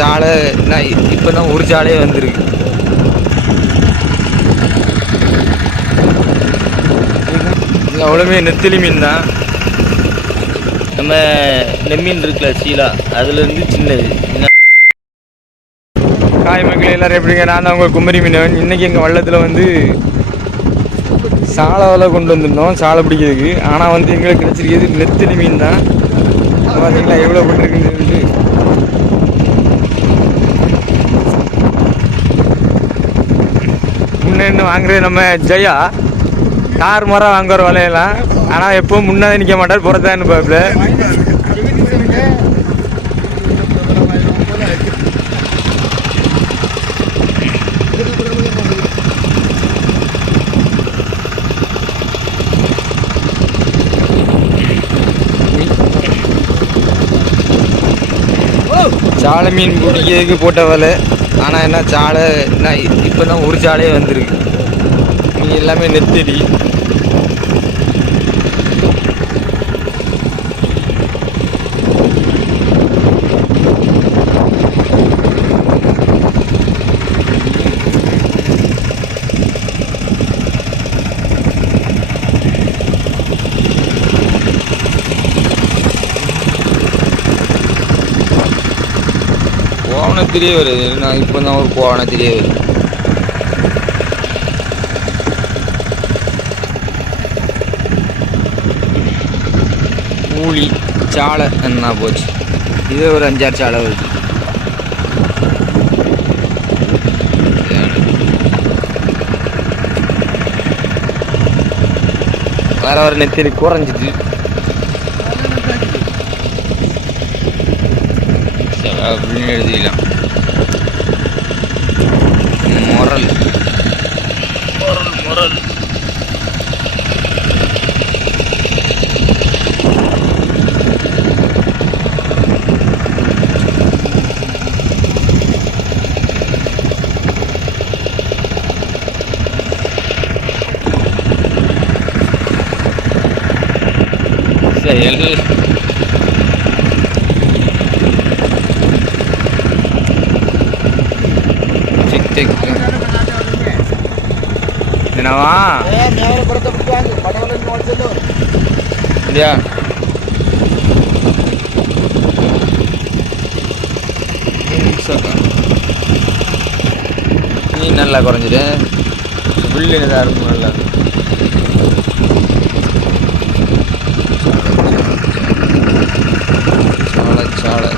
சாலை இப்போ தான் ஒரு சாலையே வந்திருக்கு. அவ்வளோமே நெத்திலி மீன் தான். நம்ம நெம்மீன் இருக்குல்ல சீலா, அதுலேருந்து சின்னது. காய் மக்கள் எல்லோரும் எப்படிங்க? நான் தான் உங்கள் குமரி மீனவன். இன்றைக்கி எங்கள் வள்ளத்தில் வந்து சாலாவில் கொண்டு வந்துருந்தோம் சாலை பிடிக்கிறதுக்கு. ஆனால் வந்து எங்களுக்கு கிடச்சிருக்கிறது நெத்திலி மீன் தான். பார்த்தீங்களா எவ்வளோ போட்டிருக்குன்னு சொல்லிட்டு. முன்னே வாங்குறது நம்ம ஜெயா கார் மரம் வாங்குற வலையெல்லாம். ஆனால் எப்பவும் முன்னாடி நிற்க மாட்டார், புறத்தான்னு பார்ப்பல. சாலை மீன் பிடிக்கிறதுக்கு போட்ட வலை. ஆனால் என்ன சாலை இப்போ தான் ஒரு சாலையே வந்திருக்கு. மீன் எல்லாமே நெத்திலி. கோவணத்திலே வருது. நான் இப்போ தான் ஒரு கோவணத்திலே வருது. ஊழி சாலை என்ன போச்சு. இதே ஒரு 5-6 சாலை வருது. வர நெத்திலி குறைஞ்சிட்டு அப்படின்னு எழுதிக்கலாம். முரல் முரல் முரல் செயல். என்னவா இல்லையா? நீ நல்லா குறைஞ்சிடு. புள்ளி இதாக இருக்கும் நல்லா. சாலை சாலை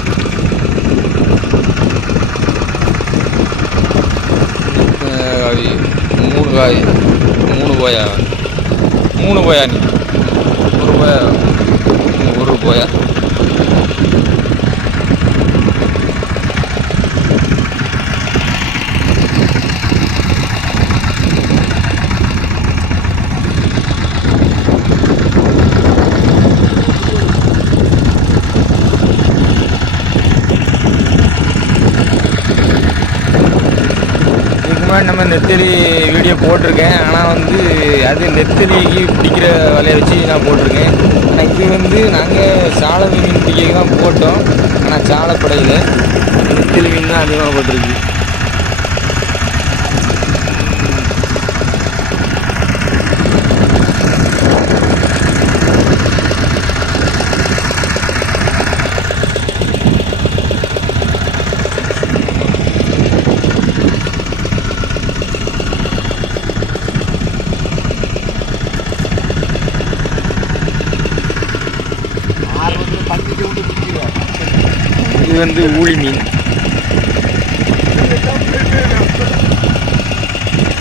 மூணு போயா நீ ஒரு போயா நம்ம நெத்திலி வீடியோ போட்டிருக்கேன். ஆனால் வந்து அது நெத்திலிக்கு பிடிக்கிற வலையை வச்சு நான் போட்டிருக்கேன். ஆனால் இது வந்து நாங்கள் சாலை மீன் பிடிக்க தான் போட்டோம். ஆனால் சாலை படையில் நெத்திலி மீன் தான் அதிகமாக போட்டிருக்கு. இது வந்து ஊழி மீன்.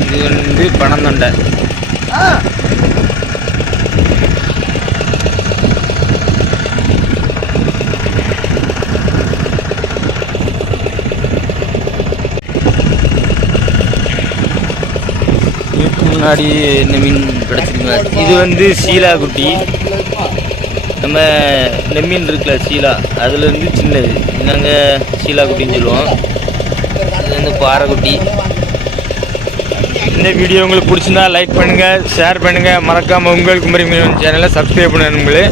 இது வந்து பனந்தொண்டை. இதுக்கு முன்னாடி என்ன மீன் கிடச்சிருங்க. இது வந்து சீலா குட்டி. நம்ம நெம்மீன் இருக்குல்ல சீலா, அதுலேருந்து சின்னது. நாங்கள் சீலா குட்டின்னு சொல்லுவோம். அது வந்து பாறைக்குட்டி. இந்த வீடியோ உங்களுக்கு பிடிச்சிருந்தா லைக் பண்ணுங்கள், ஷேர் பண்ணுங்கள். மறக்காமல் உங்கள் குமரி மீன் சேனலை சப்ஸ்கிரைப் பண்ணுங்களே.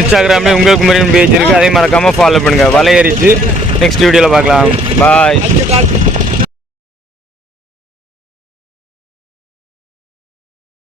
இன்ஸ்டாகிராமில் உங்கள் குமரி மீன் பேஜ் இருக்குது, அதையும் மறக்காமல் ஃபாலோ பண்ணுங்கள். வலையறிச்சு நெக்ஸ்ட் வீடியோவில் பார்க்கலாம். பாய்.